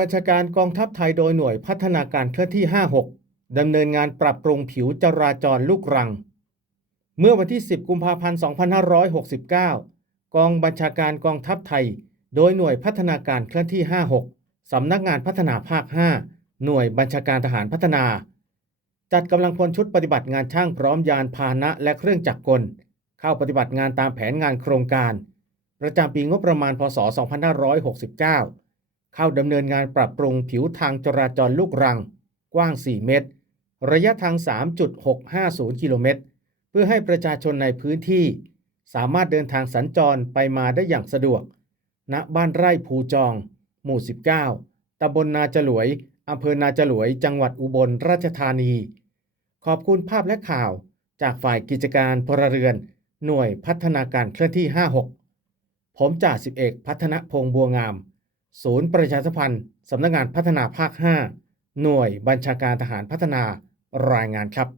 บัญชาการกองทัพไทยโดยหน่วยพัฒนาการเคลื่อนที่ 56 ดำเนินงานปรับปรุงผิวจราจรลูกรังเมื่อวันที่ 10 กุมภาพันธ์ 2569 กองบัญชาการกองทัพไทยโดยหน่วยพัฒนาการเคลื่อนที่ 56 สำนักงานพัฒนาภาค 5 หน่วยบัญชาการทหารพัฒนาจัดกำลังพลชุดปฏิบัติงานช่างพร้อมยานพาหนะและเครื่องจักรกลเข้าปฏิบัติงานตามแผนงานโครงการประจำปีงบประมาณพศ 2569 เข้าดำเนินงานปรับปรุงผิวทางจราจรลูกรังกว้าง 4 เมตร ระยะทาง 3.650 กิโลเมตรเพื่อให้ประชาชนในพื้นที่สามารถเดินทางสัญจรไปมาได้อย่างสะดวกณบ้านไร่ภูจองหมู่ 19 ตำบลนาจลวยอำเภอนาจลวยจังหวัดอุบลราชธานีขอบคุณภาพและข่าวจากฝ่ายกิจการพลเรือนหน่วยพัฒนาการเคลื่อนที่ 56 ผมจ่าสิบเอกพัฒนพงษ์บัวงามศูนย์ประชาสัมพันธ์สำนักงานพัฒนาภาค 5 หน่วยบัญชาการทหารพัฒนารายงานครับ